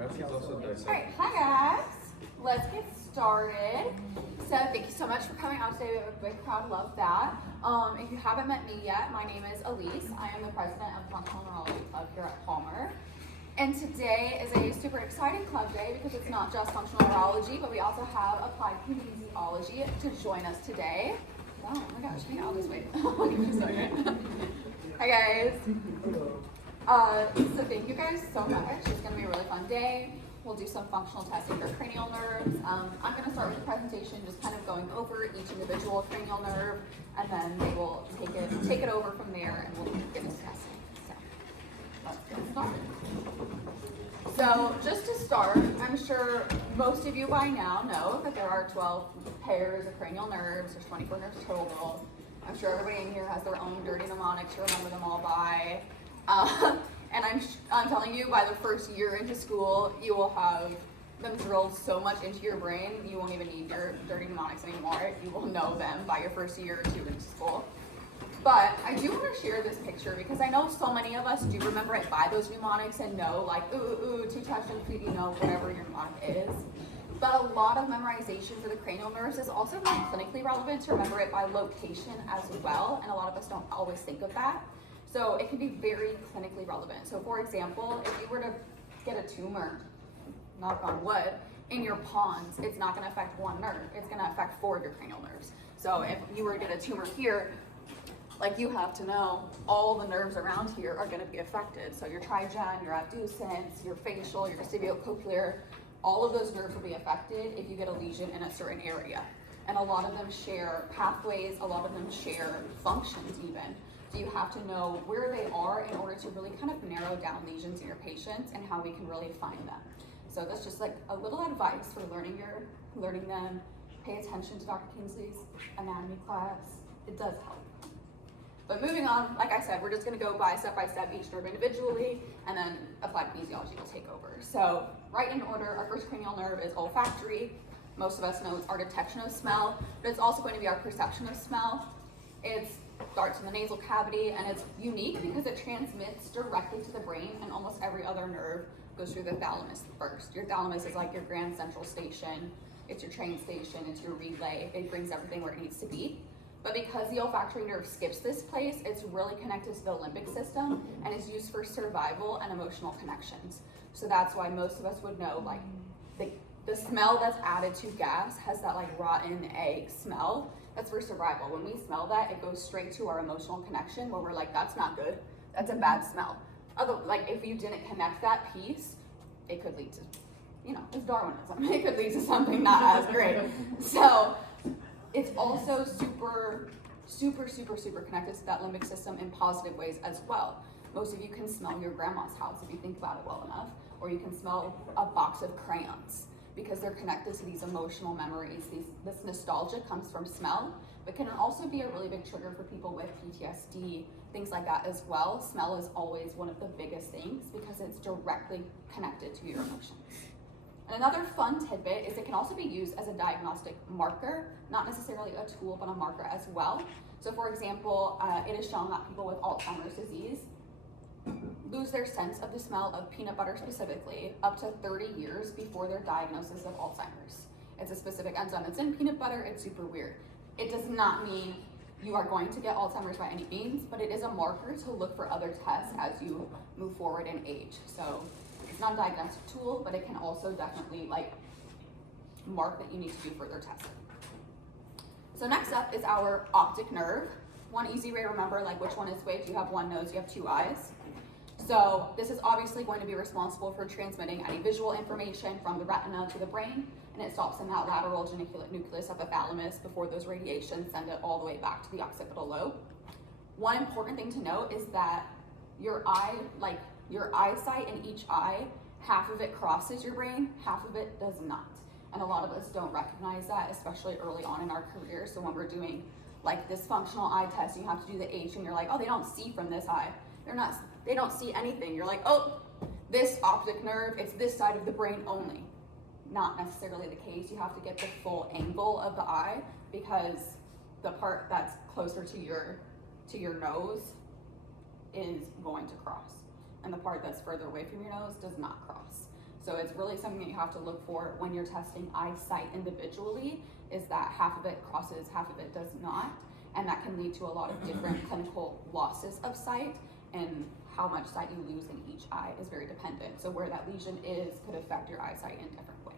Alright, hi guys. Let's get started. So thank you so much for coming out today. We have a big crowd, love that. If you haven't met me yet, my name is Elise. I am the president of the Functional Neurology Club here at Palmer. And today is a super exciting club day because it's not just functional neurology, but we also have applied kinesiology to join us today. Oh my gosh, hang out this way. Hi guys. So thank you guys so much. It's going to be a really fun day. We'll do some functional testing for cranial nerves. I'm going to start with the presentation, just kind of going over each individual cranial nerve, and then they will take it over from there, and we'll get into testing. So let's get started. So just to start, I'm sure most of you by now know that there are 12 pairs of cranial nerves. There's 24 nerves total. I'm sure everybody in here has their own dirty mnemonics to remember them all by. And I'm telling you, by the first year into school, you will have them drilled so much into your brain, you won't even need your dirty mnemonics anymore. You will know them by your first year or two into school. But I do want to share this picture because I know so many of us do remember it by those mnemonics and know, like, ooh, to touch and feet, you know, whatever your mnemonic is. But a lot of memorization for the cranial nerves is also really clinically relevant to remember it by location as well, and a lot of us don't always think of that. So it can be very clinically relevant. So for example, if you were to get a tumor, knock on wood, in your pons, it's not going to affect one nerve. It's going to affect 4 of your cranial nerves. So if you were to get a tumor here, like, you have to know all the nerves around here are going to be affected. So your trigen, your abducens, your facial, your vestibulocochlear, all of those nerves will be affected if you get a lesion in a certain area. And a lot of them share pathways, a lot of them share functions even. So you have to know where they are in order to really kind of narrow down lesions in your patients and how we can really find them. So that's just like a little advice for learning them. Pay attention to Dr. Kingsley's anatomy class. It does help. But moving on, like I said, we're just going to go step by step each nerve individually, and then applied kinesiology will take over. So right in order, our first cranial nerve is olfactory. Most of us know it's our detection of smell, but it's also going to be our perception of smell. It starts in the nasal cavity, and it's unique because it transmits directly to the brain, and almost every other nerve goes through the thalamus first. Your thalamus is like your grand central station. It's your train station, it's your relay. It brings everything where it needs to be. But because the olfactory nerve skips this place, it's really connected to the limbic system and is used for survival and emotional connections. So that's why most of us would know, like, the smell that's added to gas has that, like, rotten egg smell. That's for survival. When we smell that, it goes straight to our emotional connection where we're like, that's not good. That's a bad smell. Like, if you didn't connect that piece, it could lead to, you know, it's Darwinism. It could lead to something not as great. So it's also super connected to that limbic system in positive ways as well. Most of you can smell your grandma's house if you think about it well enough, or you can smell a box of crayons because they're connected to these emotional memories. This nostalgia comes from smell, but can also be a really big trigger for people with PTSD, things like that as well. Smell is always one of the biggest things because it's directly connected to your emotions. And another fun tidbit is it can also be used as a diagnostic marker, not necessarily a tool, but a marker as well. So for example, it is shown that people with Alzheimer's disease lose their sense of the smell of peanut butter specifically up to 30 years before their diagnosis of Alzheimer's. It's a specific enzyme that's in peanut butter. It's super weird. It does not mean you are going to get Alzheimer's by any means, but it is a marker to look for other tests as you move forward in age. So it's not a diagnostic tool, but it can also definitely, like, mark that you need to do further testing. So next up is our optic nerve. One easy way to remember, like, which one is which. You have one nose, you have 2 eyes. So this is obviously going to be responsible for transmitting any visual information from the retina to the brain, and it stops in that lateral geniculate nucleus of the thalamus before those radiations send it all the way back to the occipital lobe. One important thing to note is that your eye, like your eyesight in each eye, half of it crosses your brain, half of it does not. And a lot of us don't recognize that, especially early on in our career. So when we're doing like this functional eye test, you have to do the H and you're like, oh, they don't see from this eye. They don't see anything. You're like, oh, this optic nerve, it's this side of the brain only. Not necessarily the case. You have to get the full angle of the eye because the part that's closer to your nose is going to cross, and the part that's further away from your nose does not cross. So it's really something that you have to look for when you're testing eyesight individually, is that half of it crosses, half of it does not. And that can lead to a lot of different clinical losses of sight, and how much sight you lose in each eye is very dependent. So where that lesion is could affect your eyesight in different ways.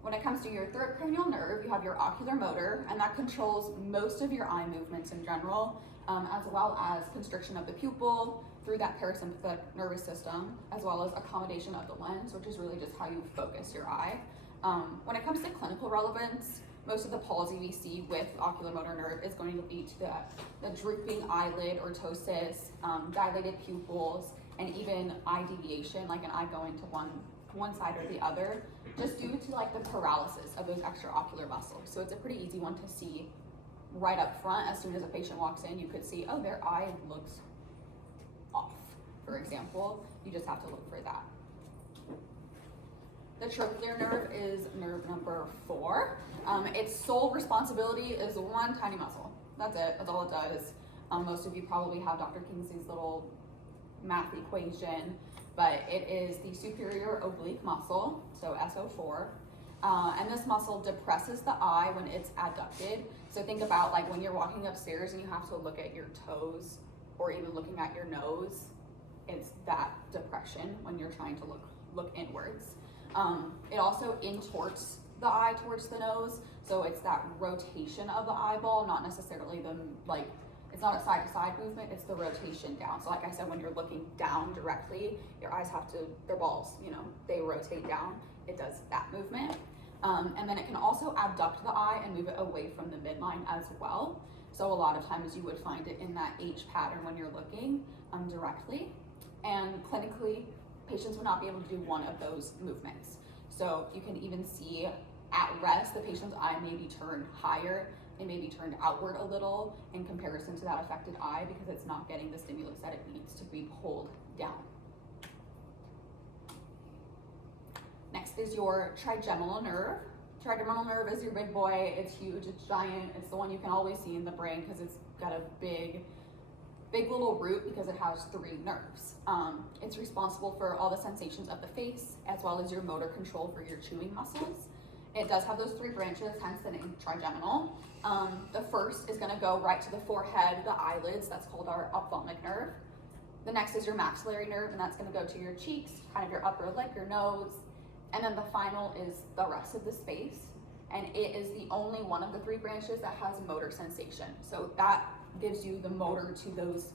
When it comes to your third cranial nerve, you have your ocular motor, and that controls most of your eye movements in general, as well as constriction of the pupil through that parasympathetic nervous system, as well as accommodation of the lens, which is really just how you focus your eye. When it comes to clinical relevance, most of the palsy we see with ocular motor nerve is going to lead to the drooping eyelid or ptosis, dilated pupils, and even eye deviation, like an eye going to one side or the other, just due to like the paralysis of those extraocular muscles. So it's a pretty easy one to see right up front. As soon as a patient walks in, you could see, oh, their eye looks off, for example. You just have to look for that. The trochlear nerve is nerve number 4. Its sole responsibility is one tiny muscle. That's it, that's all it does. Most of you probably have Dr. Kingsley's little math equation, but it is the superior oblique muscle, so SO4. And this muscle depresses the eye when it's adducted. So think about like when you're walking upstairs and you have to look at your toes or even looking at your nose. It's that depression when you're trying to look inwards. It also intorts the eye towards the nose. So it's that rotation of the eyeball, not necessarily it's not a side to side movement, it's the rotation down. So like I said, when you're looking down directly, your eyes their balls, they rotate down. It does that movement. And then it can also abduct the eye and move it away from the midline as well. So a lot of times you would find it in that H pattern when you're looking directly. And clinically, patients would not be able to do one of those movements. So you can even see at rest, the patient's eye may be turned higher, it may be turned outward a little in comparison to that affected eye because it's not getting the stimulus that it needs to be pulled down. Next is your trigeminal nerve. Trigeminal nerve is your big boy. It's huge, it's giant. It's the one you can always see in the brain because it's got a big little root because it has 3 nerves. It's responsible for all the sensations of the face as well as your motor control for your chewing muscles. It does have those 3 branches, hence the name trigeminal. The first is going to go right to the forehead, the eyelids. That's called our ophthalmic nerve. The next is your maxillary nerve, and that's going to go to your cheeks, kind of your upper lip, your nose. And then the final is the rest of the space. And it is the only one of the 3 branches that has motor sensation. So that gives you the motor to those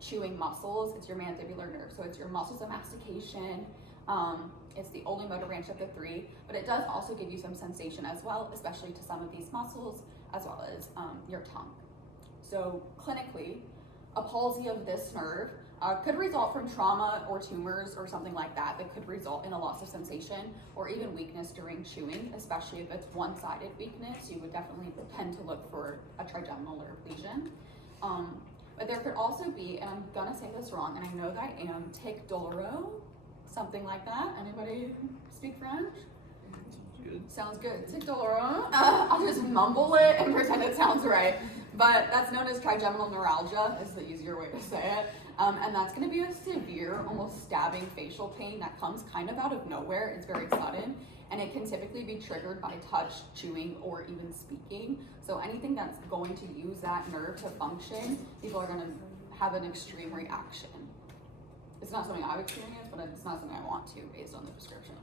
chewing muscles. It's your mandibular nerve. So it's your muscles of mastication. It's the only motor branch of the 3, but it does also give you some sensation as well, especially to some of these muscles, as well as your tongue. So clinically, a palsy of this nerve could result from trauma or tumors or something like that could result in a loss of sensation or even weakness during chewing, especially if it's one-sided weakness. You would definitely tend to look for a trigeminal nerve lesion. But there could also be, and I'm gonna say this wrong, and I know that I am, tic douloureux, something like that. Anybody speak French? Good. Sounds good. Tic douloureux. I'll just mumble it and pretend it sounds right. But that's known as trigeminal neuralgia, is the easier way to say it. And that's going to be a severe, almost stabbing facial pain that comes kind of out of nowhere. It's very sudden, and it can typically be triggered by touch, chewing, or even speaking. So anything that's going to use that nerve to function, people are going to have an extreme reaction. It's not something I've experienced, but it's not something I want to based on the description.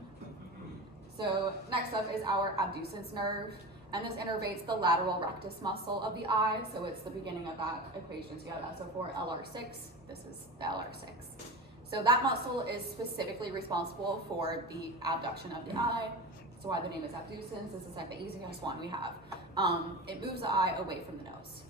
So next up is our abducens nerve, and this innervates the lateral rectus muscle of the eye. So it's the beginning of that equation. So you have SO4, LR6. This is the LR6. So that muscle is specifically responsible for the abduction of the eye. So why the name is abducens. This is like the easiest one we have. It moves the eye away from the nose.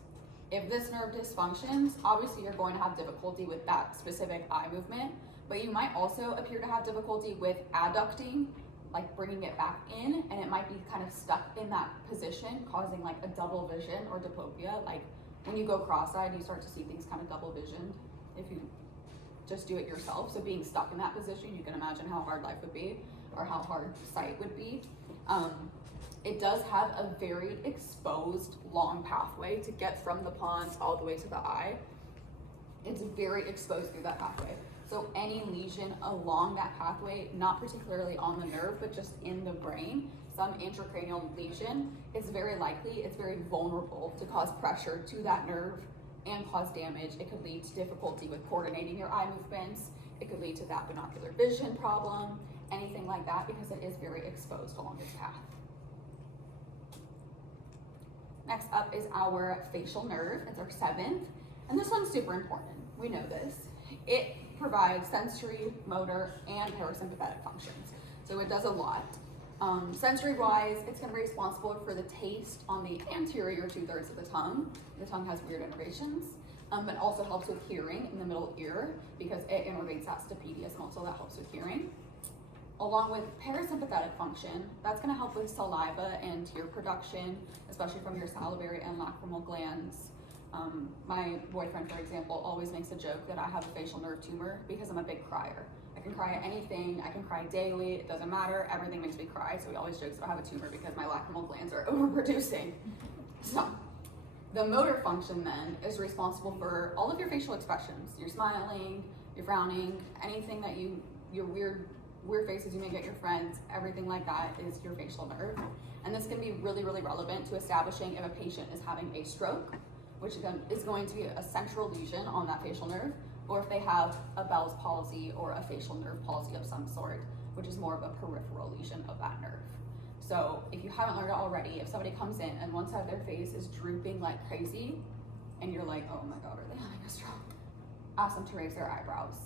If this nerve dysfunctions, obviously you're going to have difficulty with that specific eye movement, but you might also appear to have difficulty with adducting, like bringing it back in, and it might be kind of stuck in that position, causing like a double vision or diplopia. Like when you go cross-eyed, you start to see things kind of double visioned if you just do it yourself. So being stuck in that position, you can imagine how hard life would be or how hard sight would be. It does have a very exposed long pathway to get from the pons all the way to the eye. It's very exposed through that pathway. So any lesion along that pathway, not particularly on the nerve, but just in the brain, some intracranial lesion, is very likely, it's very vulnerable to cause pressure to that nerve and cause damage. It could lead to difficulty with coordinating your eye movements. It could lead to that binocular vision problem, anything like that, because it is very exposed along its path. Next up is our facial nerve. It's our seventh, and this one's super important. We know this. It provides sensory, motor, and parasympathetic functions. So it does a lot. Sensory-wise, it's going to be responsible for the taste on the anterior 2/3 of the tongue. The tongue has weird innervations, but also helps with hearing in the middle ear because it innervates that stapedius muscle that helps with hearing. Along with parasympathetic function, that's going to help with saliva and tear production, especially from your salivary and lacrimal glands. My boyfriend, for example, always makes a joke that I have a facial nerve tumor because I'm a big crier. I can cry at anything, I can cry daily, it doesn't matter, everything makes me cry, so he always jokes that I have a tumor because my lacrimal glands are overproducing. So, the motor function then is responsible for all of your facial expressions. You're smiling, you're frowning, anything that your weird faces you make at your friends, everything like that is your facial nerve. And this can be really, really relevant to establishing if a patient is having a stroke, which is going to be a central lesion on that facial nerve, or if they have a Bell's palsy or a facial nerve palsy of some sort, which is more of a peripheral lesion of that nerve. So if you haven't learned it already, if somebody comes in and one side of their face is drooping like crazy, and you're like, oh my God, are they having a stroke? Ask them to raise their eyebrows.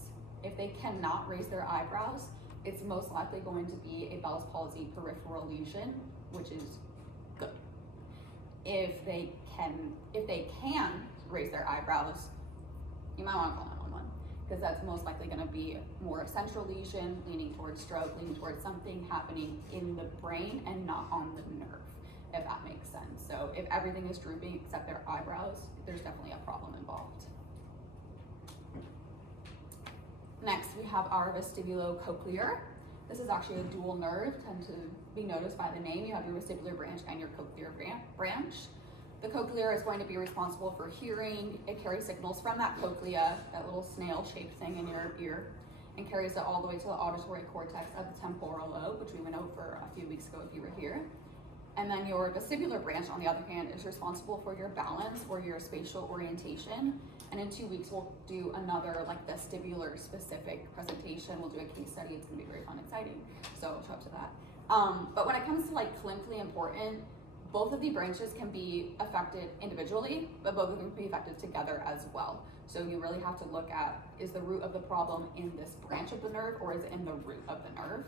If they cannot raise their eyebrows, it's most likely going to be a Bell's palsy peripheral lesion, which is good. If they can raise their eyebrows, you might want to call 911 because that's most likely going to be more a central lesion, leaning towards stroke, leaning towards something happening in the brain and not on the nerve, if that makes sense. So if everything is drooping except their eyebrows, there's definitely a problem involved. Next, we have our vestibulocochlear. This is actually a dual nerve, tend to be noticed by the name. You have your vestibular branch and your cochlear branch. The cochlear is going to be responsible for hearing. It carries signals from that cochlea, that little snail-shaped thing in your ear, and carries it all the way to the auditory cortex of the temporal lobe, which we went over a few weeks ago if you were here. And then your vestibular branch, on the other hand, is responsible for your balance or your spatial orientation. And in 2 weeks, we'll do another like vestibular specific presentation. We'll do a case study. It's gonna be very fun, exciting. So show up to that. But when it comes to like clinically important, both of the branches can be affected individually, but both of them can be affected together as well. So you really have to look at, is the root of the problem in this branch of the nerve or is it in the root of the nerve?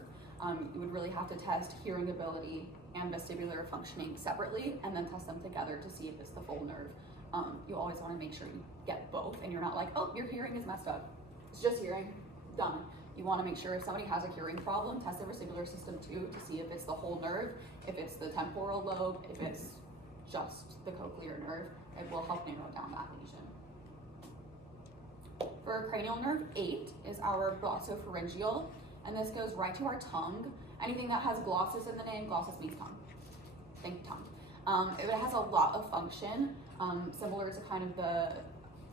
You would really have to test hearing ability and vestibular functioning separately and then test them together to see if it's the full nerve. You always want to make sure you get both and you're not like, oh, your hearing is messed up. It's just hearing, done. You want to make sure if somebody has a hearing problem, test their vestibular system too to see if it's the whole nerve, if it's the temporal lobe, if it's just the cochlear nerve. It will help narrow down that lesion. For cranial nerve 8 is our glossopharyngeal, and this goes right to our tongue. Anything that has glossus in the name, glossus means tongue. Think tongue. It has a lot of function, similar to kind of the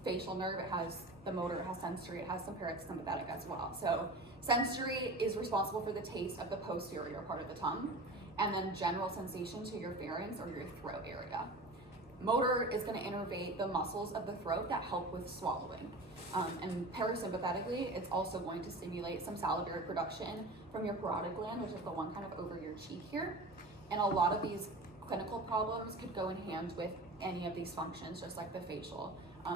facial nerve. It has the motor, it has sensory, it has some parasympathetic as well. So sensory is responsible for the taste of the posterior part of the tongue, and then general sensation to your pharynx or your throat area. Motor is going to innervate the muscles of the throat that help with swallowing. And parasympathetically, it's also going to stimulate some salivary production from your parotid gland, which is the one kind of over your cheek here. And a lot of these clinical problems could go in hand with any of these functions, just like the facial.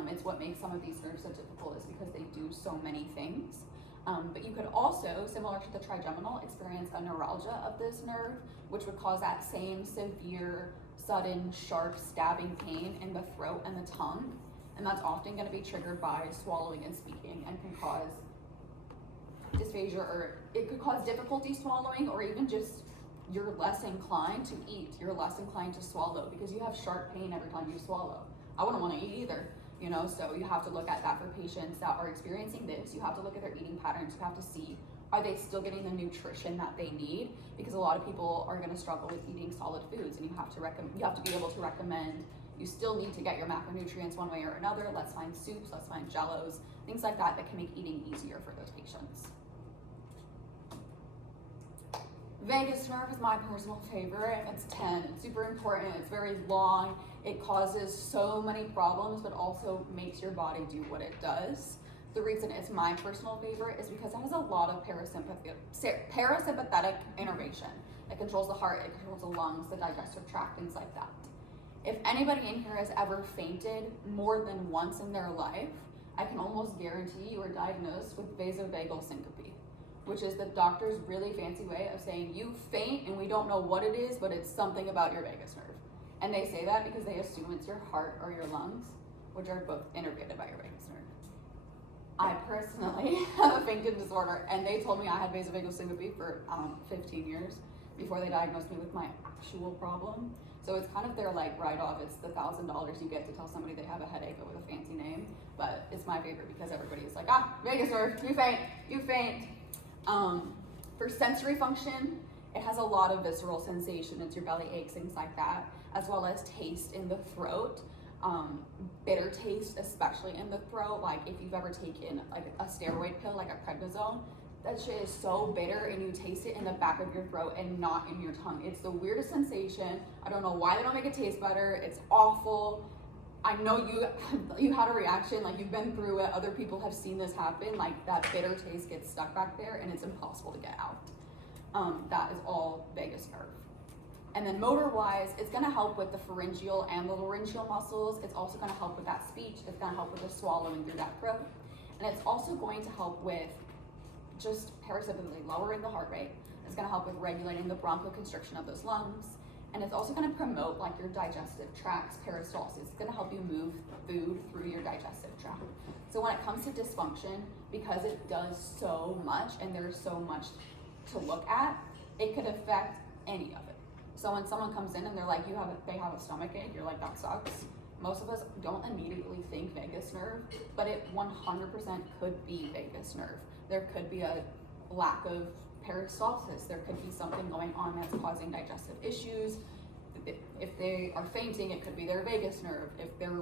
It's what makes some of these nerves so difficult is because they do so many things. But you could also, similar to the trigeminal, experience a neuralgia of this nerve, which would cause that same severe, sudden, sharp, stabbing pain in the throat and the tongue. And that's often going to be triggered by swallowing and speaking and can cause dysphagia, or it could cause difficulty swallowing, or even just you're less inclined to eat, you're less inclined to swallow because you have sharp pain every time you swallow. I wouldn't want to eat either, you know, so you have to look at that for patients that are experiencing this. You have to look at their eating patterns. You have to see, are they still getting the nutrition that they need? Because a lot of people are going to struggle with eating solid foods, and you have to be able to recommend You still need to get your macronutrients one way or another. Let's find soups, let's find jellos, things like that that can make eating easier for those patients. Vagus nerve is my personal favorite. It's 10, it's super important, it's very long. It causes so many problems, but also makes your body do what it does. The reason it's my personal favorite is because it has a lot of parasympathetic innervation. It controls the heart, it controls the lungs, the digestive tract, things like that. If anybody in here has ever fainted more than once in their life, I can almost guarantee you are diagnosed with vasovagal syncope, which is the doctor's really fancy way of saying you faint and we don't know what it is, but it's something about your vagus nerve. And they say that because they assume it's your heart or your lungs, which are both innervated by your vagus nerve. I personally have a fainting disorder, and they told me I had vasovagal syncope for 15 years before they diagnosed me with my actual problem. So it's kind of their like write-off. It's the $1,000 you get to tell somebody they have a headache but with a fancy name. But it's my favorite because everybody is like, vagus nerve, you faint, you faint. For sensory function, it has a lot of visceral sensation. It's your belly aches, things like that, as well as taste in the throat. Bitter taste, especially in the throat. Like if you've ever taken like a steroid pill, like a prednisone, that shit is so bitter and you taste it in the back of your throat and not in your tongue. It's the weirdest sensation. I don't know why they don't make it taste better. It's awful. I know you had a reaction, like you've been through it. Other people have seen this happen. Like that bitter taste gets stuck back there and it's impossible to get out. That is all vagus nerve. And then motor-wise, it's gonna help with the pharyngeal and the laryngeal muscles. It's also gonna help with that speech. It's gonna help with the swallowing through that throat. And it's also going to help with just parasympathetically lowering the heart rate. It's gonna help with regulating the bronchoconstriction of those lungs. And it's also gonna promote like your digestive tract's peristalsis. It's gonna help you move food through your digestive tract. So when it comes to dysfunction, because it does so much and there's so much to look at, it could affect any of it. So when someone comes in and they're like, they have a stomach ache, you're like, that sucks. Most of us don't immediately think vagus nerve, but it 100% could be vagus nerve. There could be a lack of peristalsis. There could be something going on that's causing digestive issues. If they are fainting, it could be their vagus nerve. If their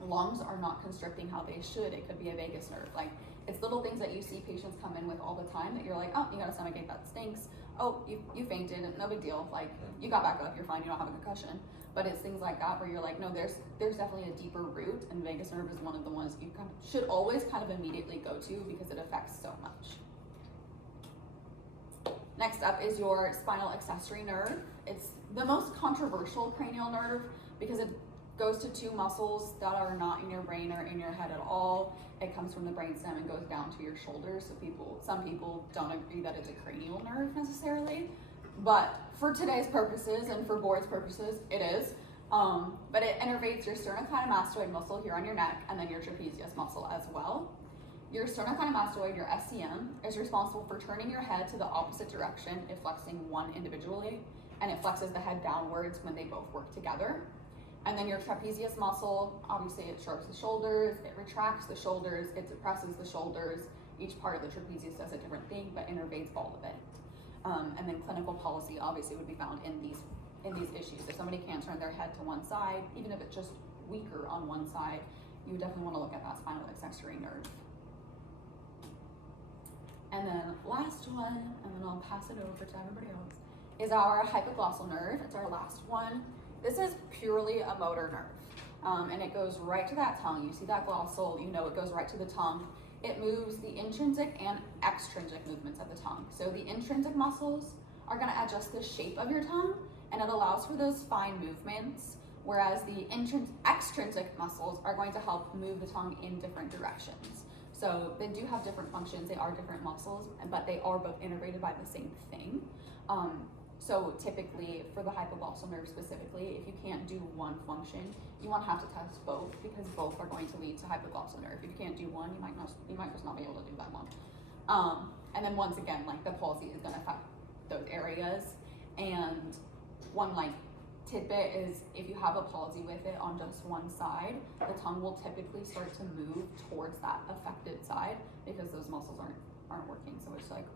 lungs are not constricting how they should, it could be a vagus nerve. Like, it's little things that you see patients come in with all the time that you're like, oh, you got a stomach ache, that stinks. Oh, you fainted, no big deal. Like, you got back up, you're fine, you don't have a concussion. But it's things like that where you're like, no, there's definitely a deeper root, and vagus nerve is one of the ones you should always kind of immediately go to because it affects so much. Next up is your spinal accessory nerve. It's the most controversial cranial nerve because it goes to two muscles that are not in your brain or in your head at all. It comes from the brainstem and goes down to your shoulders. So some people don't agree that it's a cranial nerve necessarily, but for today's purposes and for board's purposes, it is. But it innervates your sternocleidomastoid muscle here on your neck and then your trapezius muscle as well. Your sternocleidomastoid, your SCM, is responsible for turning your head to the opposite direction if flexing one individually, and it flexes the head downwards when they both work together. And then your trapezius muscle, obviously it shrugs the shoulders, it retracts the shoulders, it depresses the shoulders. Each part of the trapezius does a different thing, but innervates all of it. And then clinical policy obviously would be found in these issues. If somebody can't turn their head to one side, even if it's just weaker on one side, you would definitely want to look at that spinal accessory nerve. And then last one, and then I'll pass it over to everybody else, is our hypoglossal nerve. It's our last one. This is purely a motor nerve, and it goes right to that tongue. You see that glossal, you know it goes right to the tongue. It moves the intrinsic and extrinsic movements of the tongue. So the intrinsic muscles are gonna adjust the shape of your tongue, and it allows for those fine movements, whereas the extrinsic muscles are going to help move the tongue in different directions. So they do have different functions, they are different muscles, but they are both innervated by the same thing. So typically, for the hypoglossal nerve specifically, if you can't do one function, you won't have to test both because both are going to lead to hypoglossal nerve. If you can't do one, you might just not be able to do that one. And then once again, like the palsy is going to affect those areas. And one like tidbit is if you have a palsy with it on just one side, the tongue will typically start to move towards that affected side because those muscles aren't working. So it's like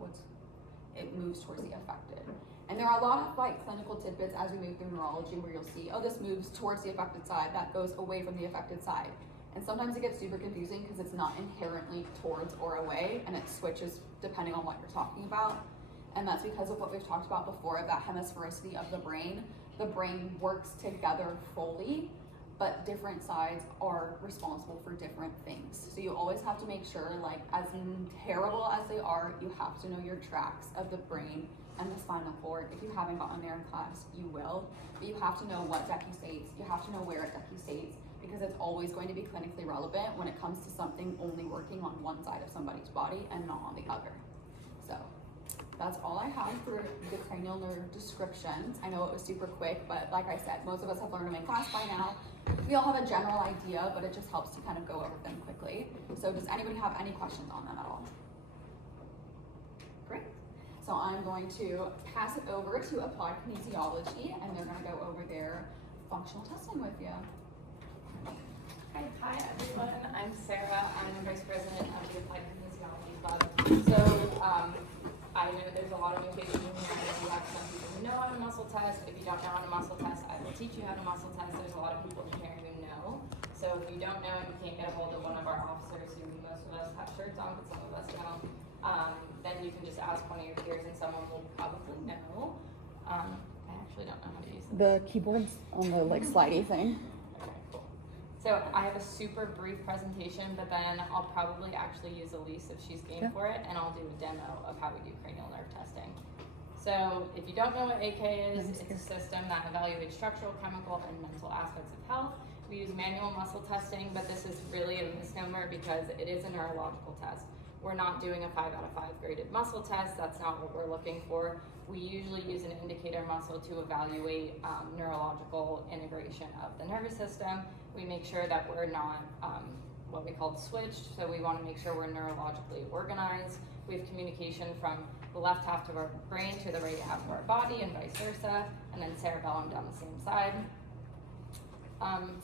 it moves towards the affected. And there are a lot of like clinical tidbits as we move through neurology where you'll see, oh, this moves towards the affected side, that goes away from the affected side. And sometimes it gets super confusing because it's not inherently towards or away, and it switches depending on what you're talking about. And that's because of what we've talked about before, of that hemisphericity of the brain. The brain works together fully, but different sides are responsible for different things. So you always have to make sure, like, as terrible as they are, you have to know your tracks of the brain and the spinal cord. If you haven't gotten there in class, you will. But you have to know what decussates, you have to know where it decussates, because it's always going to be clinically relevant when it comes to something only working on one side of somebody's body and not on the other. So that's all I have for the cranial nerve descriptions. I know it was super quick, but like I said, most of us have learned them in class by now. We all have a general idea, but it just helps to kind of go over them quickly. So does anybody have any questions on them at all? Great. So I'm going to pass it over to Applied Kinesiology, and they're going to go over their functional testing with you. Hi everyone, I'm Sarah. I'm the Vice President of the Applied Kinesiology Club. So I know there's a lot of mutation in here. I know you have some people who know how to muscle test. If you don't know how to muscle test, I will teach you how to muscle test. There's a lot of people in here who know. So if you don't know and you can't get a hold of one of our officers, who most of us have shirts on, but some of us don't, then you can just ask one of your peers and someone will probably know. I actually don't know how to use them. The keyboard's on the like slidey thing. So I have a super brief presentation, but then I'll probably actually use Elise if she's game for it, and I'll do a demo of how we do cranial nerve testing. So if you don't know what AK is, it's a system that evaluates structural, chemical, and mental aspects of health. We use manual muscle testing, but this is really a misnomer because it is a neurological test. We're not doing a 5 out of 5 graded muscle test. That's not what we're looking for. We usually use an indicator muscle to evaluate neurological integration of the nervous system. We make sure that we're not what we call switched, so we want to make sure we're neurologically organized. We have communication from the left half of our brain to the right half of our body and vice versa, and then cerebellum down the same side.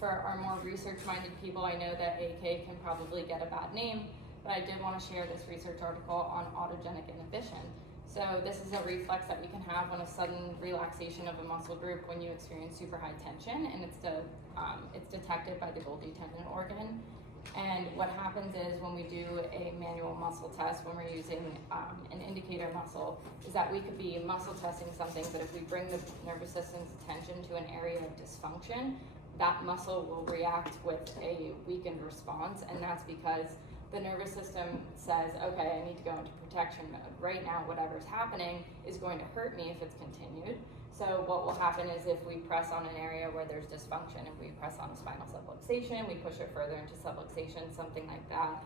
For our more research-minded people, I know that AK can probably get a bad name, but I did want to share this research article on autogenic inhibition. So this is a reflex that you can have when a sudden relaxation of a muscle group when you experience super high tension, and it's detected by the Golgi tendon organ. And what happens is when we do a manual muscle test, when we're using an indicator muscle, is that we could be muscle testing something, but if we bring the nervous system's attention to an area of dysfunction, that muscle will react with a weakened response, and that's because the nervous system says, okay, I need to go into protection mode. Right now, whatever's happening is going to hurt me if it's continued. So what will happen is if we press on an area where there's dysfunction, if we press on a spinal subluxation, we push it further into subluxation, something like that,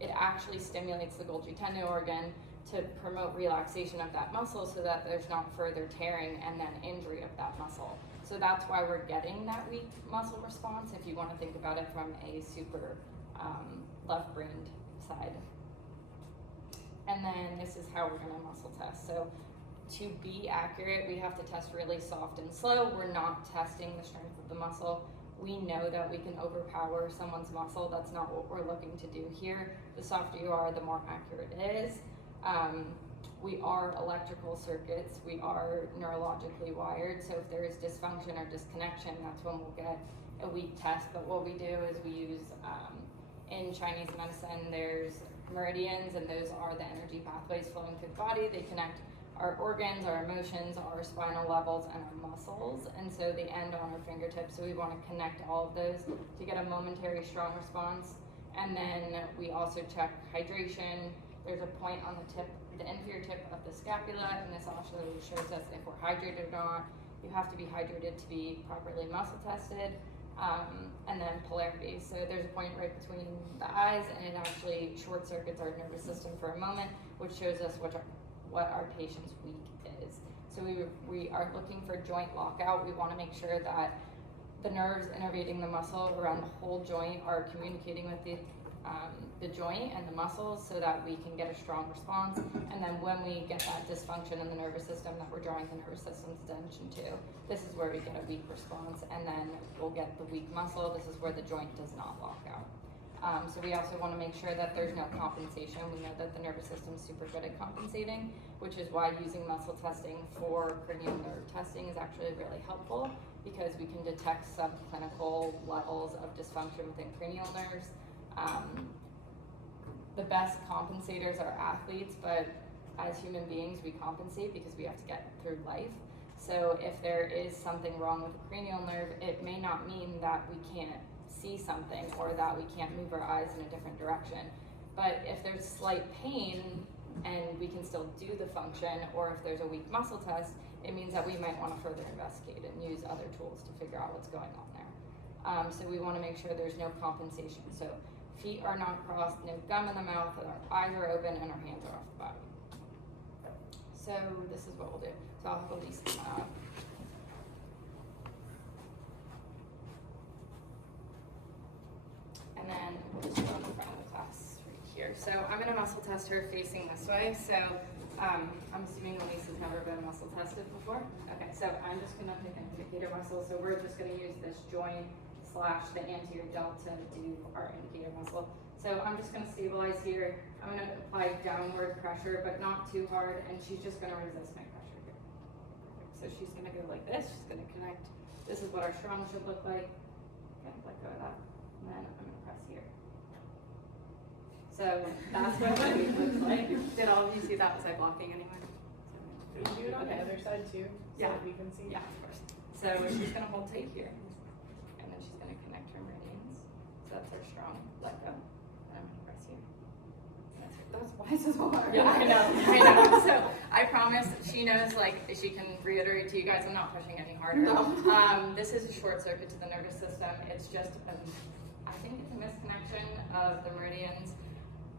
it actually stimulates the Golgi tendon organ to promote relaxation of that muscle so that there's not further tearing and then injury of that muscle. So that's why we're getting that weak muscle response, if you want to think about it from a super left-brained side. And then this is how we're going to muscle test. So to be accurate, we have to test really soft and slow. We're not testing the strength of the muscle. We know that we can overpower someone's muscle. That's not what we're looking to do here. The softer you are, the more accurate it is. We are electrical circuits. We are neurologically wired. So if there is dysfunction or disconnection, that's when we'll get a weak test. But what we do is we use in Chinese medicine, there's meridians, and those are the energy pathways flowing through the body. They connect our organs, our emotions, our spinal levels, and our muscles, and so they end on our fingertips. So we want to connect all of those to get a momentary strong response. And then we also check hydration. There's a point on the tip, the inferior tip of the scapula, and this also shows us if we're hydrated or not. You have to be hydrated to be properly muscle tested. And then polarity. So there's a point right between the eyes, and it actually short circuits our nervous system for a moment, which shows us what our patient's weak is. So we are looking for joint lockout. We want to make sure that the nerves innervating the muscle around the whole joint are communicating with the joint and the muscles so that we can get a strong response. And then when we get that dysfunction in the nervous system that we're drawing the nervous system's attention to, this is where we get a weak response, and then we'll get the weak muscle. This is where the joint does not lock out. So we also want to make sure that there's no compensation. We know that the nervous system is super good at compensating, which is why using muscle testing for cranial nerve testing is actually really helpful, because we can detect subclinical levels of dysfunction within cranial nerves. The best compensators are athletes, but as human beings, we compensate because we have to get through life. So if there is something wrong with the cranial nerve, it may not mean that we can't see something or that we can't move our eyes in a different direction. But if there's slight pain and we can still do the function, or if there's a weak muscle test, it means that we might want to further investigate and use other tools to figure out what's going on there. So we want to make sure there's no compensation. So feet are not crossed, no gum in the mouth, our eyes are open, and our hands are off the body. So this is what we'll do. So I'll have Elise come up. And then we'll just go in the front of the class right here. So I'm gonna muscle test her facing this way. So I'm assuming Elise has never been muscle tested before. Okay, so I'm just gonna pick an indicator muscle. So we're just gonna use this joint / the anterior delt to do our indicator muscle. So I'm just gonna stabilize here. I'm gonna apply downward pressure, but not too hard, and she's just gonna resist my pressure here. So she's gonna go like this, she's gonna connect. This is what our strong should look like. Okay, let go of that. And then I'm gonna press here. So that's what the weight looks like. Did all of you see that? Was I blocking anyone? Can you do it on the other side too? So Yeah. that we can see? Yeah, of course. So she's gonna hold tight here. And then she's gonna connect her meridians. So that's our strong, let go. And I'm gonna press here. That's why this is hard. Yeah, I know. So I promise she knows, like, she can reiterate to you guys, I'm not pushing any harder. No. This is a short circuit to the nervous system. It's just, I think it's a misconnection of the meridians.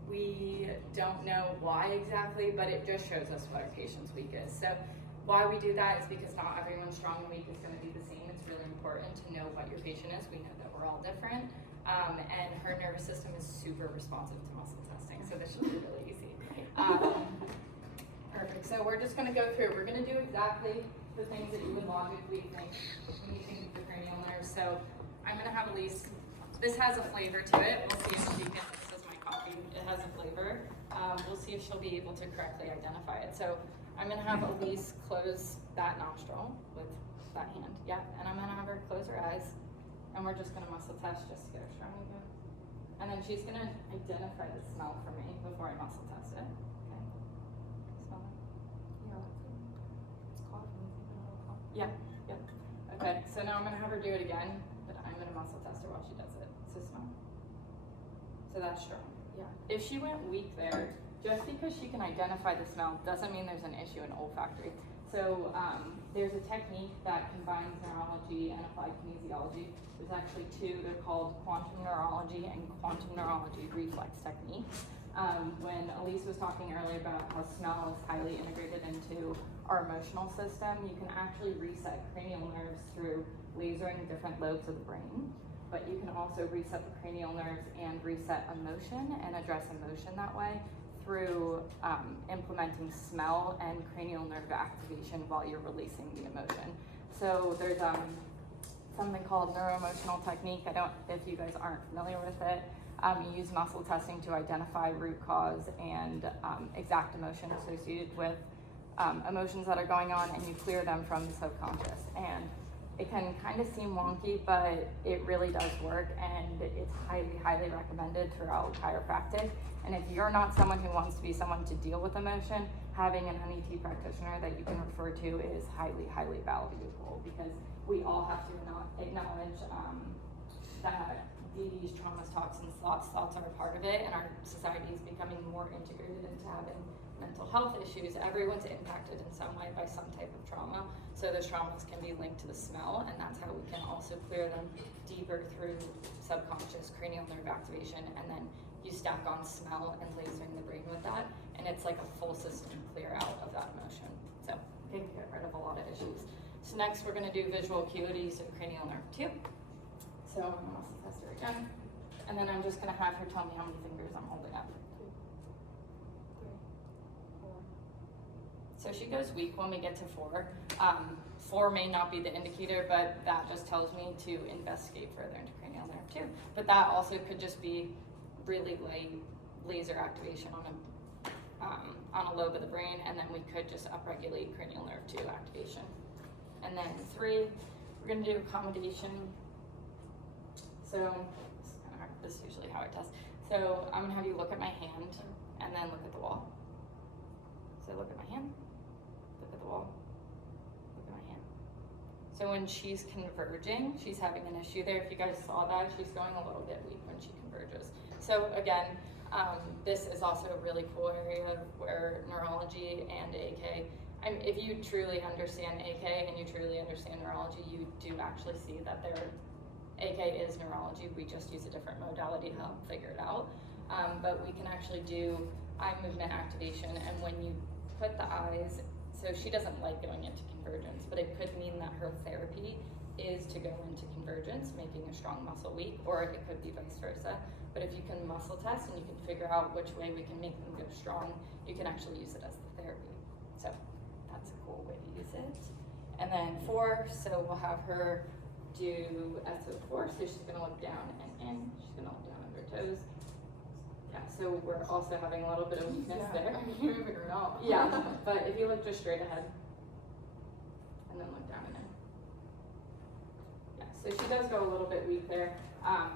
We don't know why exactly, but it just shows us what our patient's weak is. So why we do that is because not everyone's strong and weak is going to be the same. It's really important to know what your patient is. We know that we're all different. And her nervous system is super responsive to muscle testing, so this should be really easy. Perfect. So we're just going to go through. We're going to do exactly the things that you would logically think when you think of the cranial nerve. So I'm going to have Elise. This has a flavor to it. We'll see if she can. This is my coffee. It has a flavor. We'll see if she'll be able to correctly identify it. So I'm going to have Elise close that nostril with that hand. Yeah. And I'm going to have her close her eyes. And we're just going to muscle test just to get her strong again. And then she's going to identify the smell for me before I muscle test it. Okay. Smell it. It's coughing. Yeah. Yep. Okay. So now I'm going to have her do it again, but I'm going to muscle test her while she does it. So smell. So that's strong. Yeah. If she went weak there, just because she can identify the smell doesn't mean there's an issue in olfactory. So there's a technique that combines neurology and applied kinesiology. There's actually two. They're called quantum neurology and quantum neurology reflex techniques. When Elise was talking earlier about how smell is highly integrated into our emotional system, you can actually reset cranial nerves through lasering different lobes of the brain. But you can also reset the cranial nerves and reset emotion and address emotion that way through implementing smell and cranial nerve activation while you're releasing the emotion. So there's something called neuroemotional technique. If you guys aren't familiar with it, you use muscle testing to identify root cause and exact emotion associated with emotions that are going on, and you clear them from the subconscious. And it can kind of seem wonky, but it really does work, and it's highly, highly recommended throughout chiropractic. And if you're not someone who wants to be someone to deal with emotion, having an NET practitioner that you can refer to is highly, highly valuable, because we all have to acknowledge that these traumas, toxins, thoughts are a part of it, and our society is becoming more integrated into having mental health issues. Everyone's impacted in some way by some type of trauma. So those traumas can be linked to the smell, and that's how we can also clear them deeper through subconscious cranial nerve activation. And then you stack on smell and lasering the brain with that, and it's like a full system clear out of that emotion. So you can get rid of a lot of issues. So next we're gonna do visual acuity, so cranial nerve 2. So I'm gonna muscle test her again. And then I'm just gonna have her tell me how many fingers I'm holding up. 2, 3, 4. So she goes weak when we get to 4. 4 may not be the indicator, but that just tells me to investigate further into cranial nerve 2. But that also could just be really light laser activation on a lobe of the brain, and then we could just upregulate cranial nerve 2 activation. And then 3, we're going to do accommodation. So this is usually how I test. So I'm going to have you look at my hand and then look at the wall. So look at my hand, look at the wall, look at my hand. So when she's converging, she's having an issue there. If you guys saw that, she's going a little bit weak when she converges. So again, this is also a really cool area where neurology and AK, if you truly understand AK and you truly understand neurology, you do actually see that AK is neurology. We just use a different modality to help figure it out. But we can actually do eye movement activation, and when you put the eyes, so she doesn't like going into convergence, but it could mean that her therapy is to go into convergence, making a strong muscle weak, or it could be vice versa. But if you can muscle test and you can figure out which way we can make them go strong, you can actually use it as the therapy. So that's a cool way to use it. And then 4, so we'll have her do SO4, so she's gonna look down and in, she's gonna look down under toes. Yeah, so we're also having a little bit of weakness there. I can't even figure it out. Yeah, but if you look just straight ahead, and then look down and in. Yeah, so she does go a little bit weak there.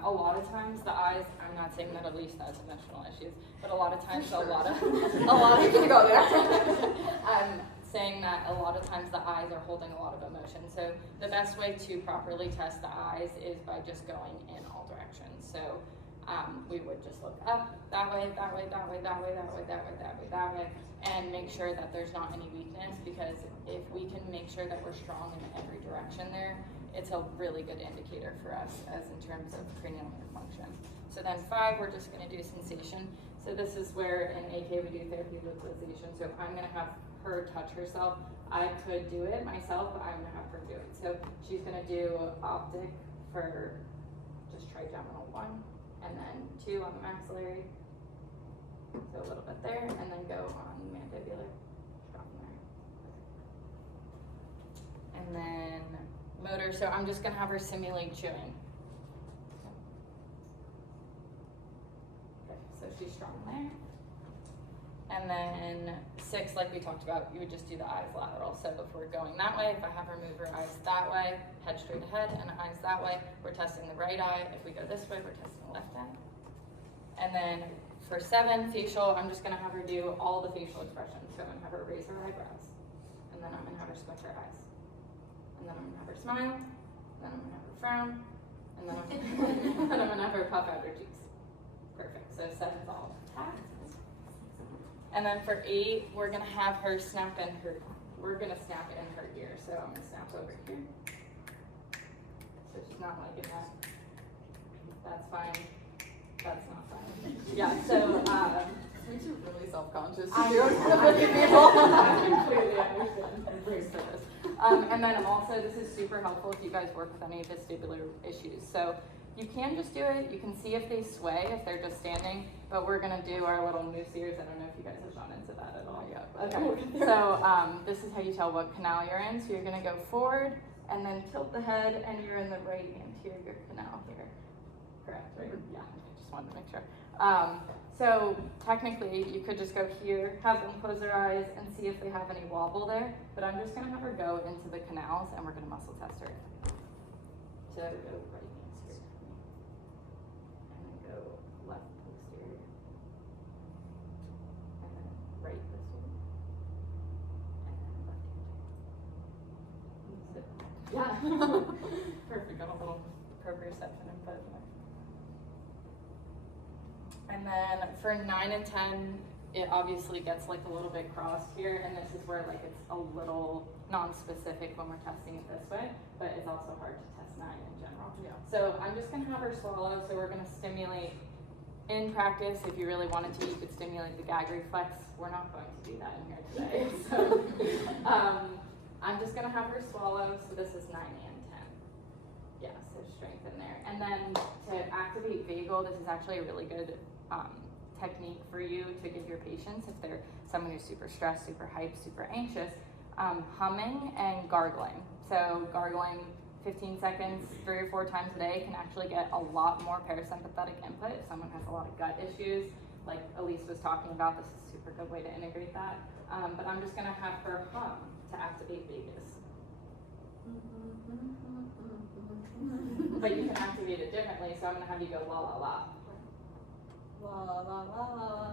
A lot of times the eyes, I'm not saying that Elise has emotional issues, but a lot of times Sure. a lot of You can go there. I'm saying that a lot of times the eyes are holding a lot of emotion. So the best way to properly test the eyes is by just going in all directions. So we would just look up, that way, that way, that way, that way, that way, that way, that way, that way, and make sure that there's not any weakness, because if we can make sure that we're strong in every direction there, it's a really good indicator for us as in terms of cranial nerve function. So then 5, we're just gonna do sensation. So this is where in AK we do therapy localization. So I'm gonna have her touch herself. I could do it myself, but I'm gonna have her do it. So she's gonna do optic for just trigeminal 1, and then 2 on the maxillary. So a little bit there, and then go on mandibular, from there. And then motor, so I'm just gonna have her simulate chewing. Okay, so she's strong there. And then 6, like we talked about, you would just do the eyes lateral. So if we're going that way, if I have her move her eyes that way, head straight ahead, and eyes that way, we're testing the right eye. If we go this way, we're testing the left eye. And then for 7, facial, I'm just gonna have her do all the facial expressions. So I'm gonna have her raise her eyebrows, and then I'm gonna have her squint her eyes. And then I'm gonna have her smile, and then I'm gonna have her frown, and then I'm gonna have her puff out her cheeks. Perfect, so 7's all tapped. And then for 8, we're gonna have her snap in her ear. So I'm gonna snap over here. So she's not liking that. That's fine. That's not fine. Yeah, so Makes you really self-conscious. I You're know. looking at people. I completely understand. I'm braced for this. And then also, this is super helpful if you guys work with any vestibular issues. So you can just do it. You can see if they sway, if they're just standing. But we're gonna do our little moose ears. I don't know if you guys have gone into that at all yet. Okay. So this is how you tell what canal you're in. So you're gonna go forward and then tilt the head, and you're in the right anterior canal here. Correct, right? Yeah. I just wanted to make sure. So technically, you could just go here, have them close their eyes, and see if they have any wobble there. But I'm just gonna have her go into the canals, and we're gonna muscle test her. So go right anterior, and then go left posterior, and then right this way, and then left anterior. Yeah. Perfect. Got a little proprioception and both. And then for 9 and 10, it obviously gets like a little bit crossed here, and this is where like it's a little non-specific when we're testing it this way, but it's also hard to test 9 in general. Yeah. So I'm just gonna have her swallow, so we're gonna stimulate. In practice, if you really wanted to, you could stimulate the gag reflex. We're not going to do that in here today. So I'm just gonna have her swallow, so this is 9 and 10. Yeah, so strength in there. And then to activate vagal, this is actually a really good technique for you to give your patients if they're someone who's super stressed, super hyped, super anxious, humming and gargling. So gargling 15 seconds 3 or 4 times a day can actually get a lot more parasympathetic input. If someone has a lot of gut issues, like Elise was talking about, this is a super good way to integrate that. But I'm just gonna have her hum to activate vagus. But you can activate it differently, so I'm gonna have you go la la la. La la la la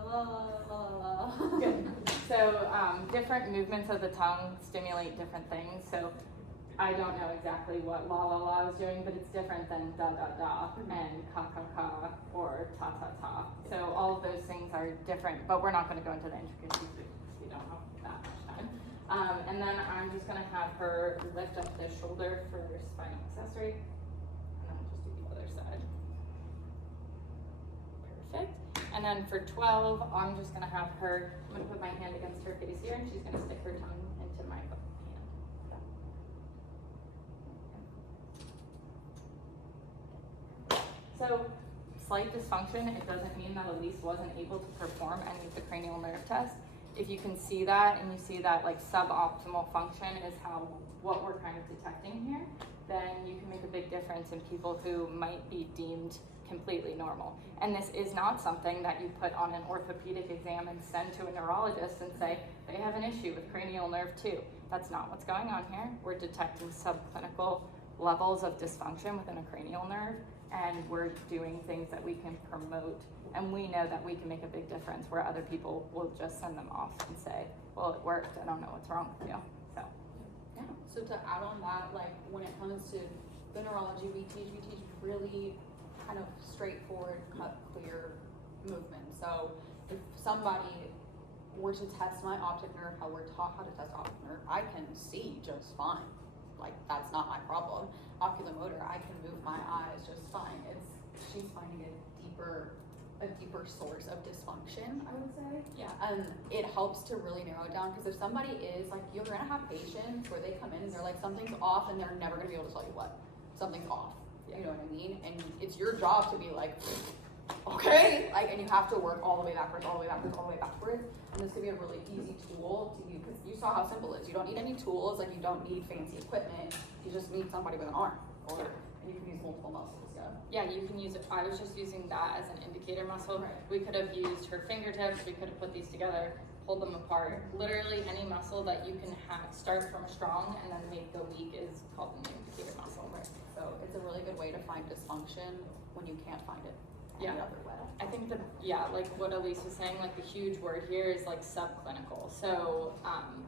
la la la. Good. So different movements of the tongue stimulate different things. So I don't know exactly what la la la is doing, but it's different than da da da and ka ka ka or ta ta ta. So all of those things are different, but we're not going to go into the intricacies because we don't have that much time. And then I'm just going to have her lift up the shoulder for spinal accessory, and then we'll just do the other side. Perfect. And then for 12, I'm just going to have her, I'm going to put my hand against her face here, and she's going to stick her tongue into my hand. So, slight dysfunction, it doesn't mean that Elise wasn't able to perform any of the cranial nerve tests. If you can see that and you see that like suboptimal function is what we're kind of detecting here, then you can make a big difference in people who might be deemed completely normal. And this is not something that you put on an orthopedic exam and send to a neurologist and say, they have an issue with cranial nerve 2. That's not what's going on here. We're detecting subclinical levels of dysfunction within a cranial nerve, and we're doing things that we can promote, and we know that we can make a big difference where other people will just send them off and say, well, it worked, I don't know what's wrong with you. So Yeah, so to add on that, like when it comes to the neurology we teach really kind of straightforward, cut, clear movement. So if somebody were to test my optic nerve, how we're taught how to test optic nerve, I can see just fine. Like that's not my problem. Oculomotor, I can move my eyes just fine. She's finding a deeper source of dysfunction, I would say. yeah. It helps to really narrow it down, because if somebody is like, you're gonna have patients where they come in and they're like, something's off, and they're never gonna be able to tell you what. Something's off. You know what I mean? And it's your job to be like, okay, like, and you have to work all the way backwards, all the way backwards, all the way backwards. And this could be a really easy tool to use, because you saw how simple it is. You don't need any tools, like you don't need fancy equipment. You just need somebody with an arm, and you can use multiple muscles. Yeah, you can use it. I was just using that as an indicator muscle. Right. We could have used her fingertips. We could have put these together, pulled them apart. Literally any muscle that you can start from strong and then make go weak is called an indicator muscle. Right. So it's a really good way to find dysfunction when you can't find it any other way. I think that, like what Elise was saying, like the huge word here is like subclinical. So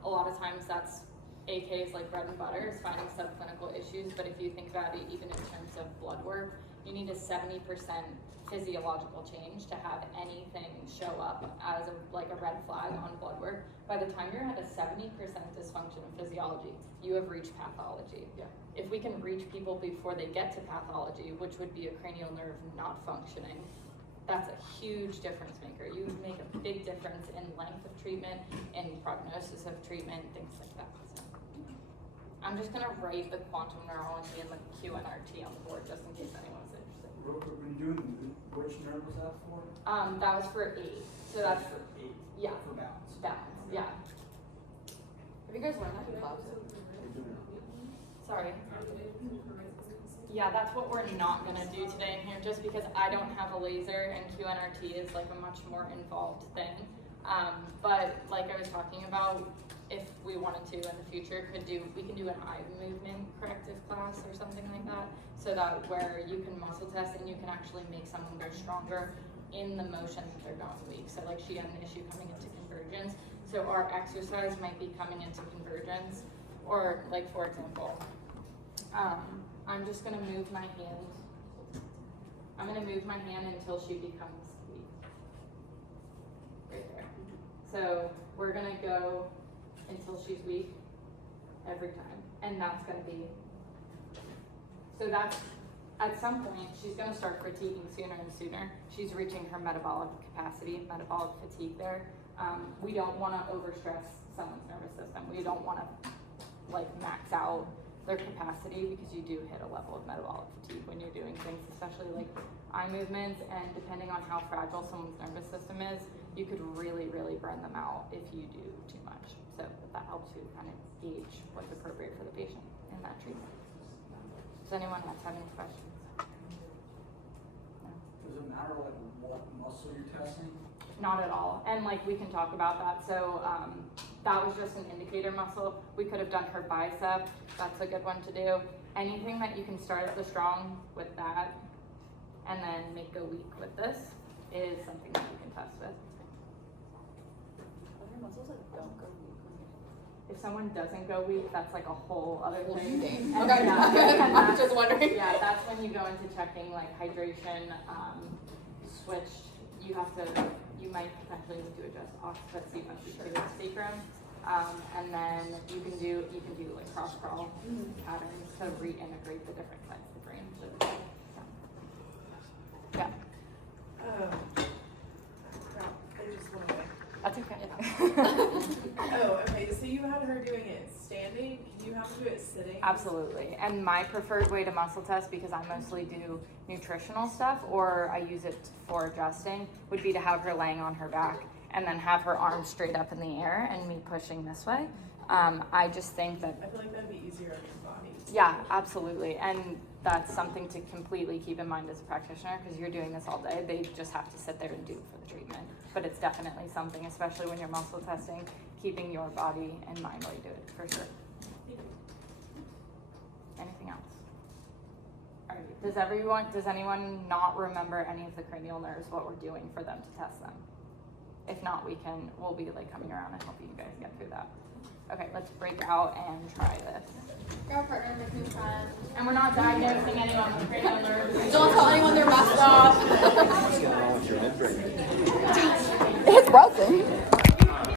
a lot of times that's AK's like bread and butter is finding subclinical issues. But if you think about it, even in terms of blood work, you need a 70% physiological change to have anything show up as a red flag on blood work. By the time you're at a 70% dysfunction of physiology, you have reached pathology. Yeah. If we can reach people before they get to pathology, which would be a cranial nerve not functioning, that's a huge difference maker. You make a big difference in length of treatment, in prognosis of treatment, things like that. So, I'm just gonna write the quantum neurology and the QNRT on the board just in case anyone's interested. Real quick, when you're doing, which nerve was that for? That was for 8. So that's for 8. yeah. For balance. Balance, Okay. yeah. Have you guys learned that in class? Sorry. Yeah, that's what we're not gonna do today in here, just because I don't have a laser and QNRT is like a much more involved thing. But like I was talking about, if we wanted to in the future, we can do an eye movement corrective class or something like that, so that where you can muscle test and you can actually make someone go stronger in the motion that they're going weak. So like she had an issue coming into convergence, so our exercise might be coming into convergence, or like for example, I'm just gonna move my hand. I'm gonna move my hand until she becomes weak. Right there. So we're gonna go until she's weak every time. And that's gonna be, so that's, at some point, she's gonna start fatiguing sooner and sooner. She's reaching her metabolic capacity, metabolic fatigue there. We don't wanna overstress someone's nervous system. We don't wanna like max out their capacity, because you do hit a level of metabolic fatigue when you're doing things, especially like eye movements, and depending on how fragile someone's nervous system is, you could really, really burn them out if you do too much. So that helps you kind of gauge what's appropriate for the patient in that treatment. Does anyone else have any questions? Does it matter like what muscle you're testing? Not at all. And like we can talk about that. So that was just an indicator muscle. We could have done her bicep. That's a good one to do. Anything that you can start at the strong with that and then make go weak with this is something that you can test with. Other muscles that don't go weak. If someone doesn't go weak, that's like a whole other Whole thing. thing. And Okay, yeah, and I'm that's- just wondering. Yeah, that's when you go into checking like hydration, switched. You might potentially need to adjust occupancy of the sacrum. And then you can do like cross crawl patterns to reintegrate the different sides of the brain. So, yeah. Crap, I just went away. That's okay. Oh, okay, so you had her doing it standing, can you have her do it sitting? Absolutely. And my preferred way to muscle test, because I mostly do nutritional stuff or I use it for adjusting, would be to have her laying on her back and then have her arms straight up in the air and me pushing this way. I just think that, I feel like that'd be easier on your body. yeah, absolutely. And that's something to completely keep in mind as a practitioner, because you're doing this all day. They just have to sit there and do it for the treatment. But it's definitely something, especially when you're muscle testing, keeping your body in mind while you do it, for sure. Anything else? All right, does anyone not remember any of the cranial nerves, what we're doing for them to test them? If not, we'll be like coming around and helping you guys get through that. Okay, let's break out and try this. Grab a partner, make new friends. And we're not diagnosing anyone with cranial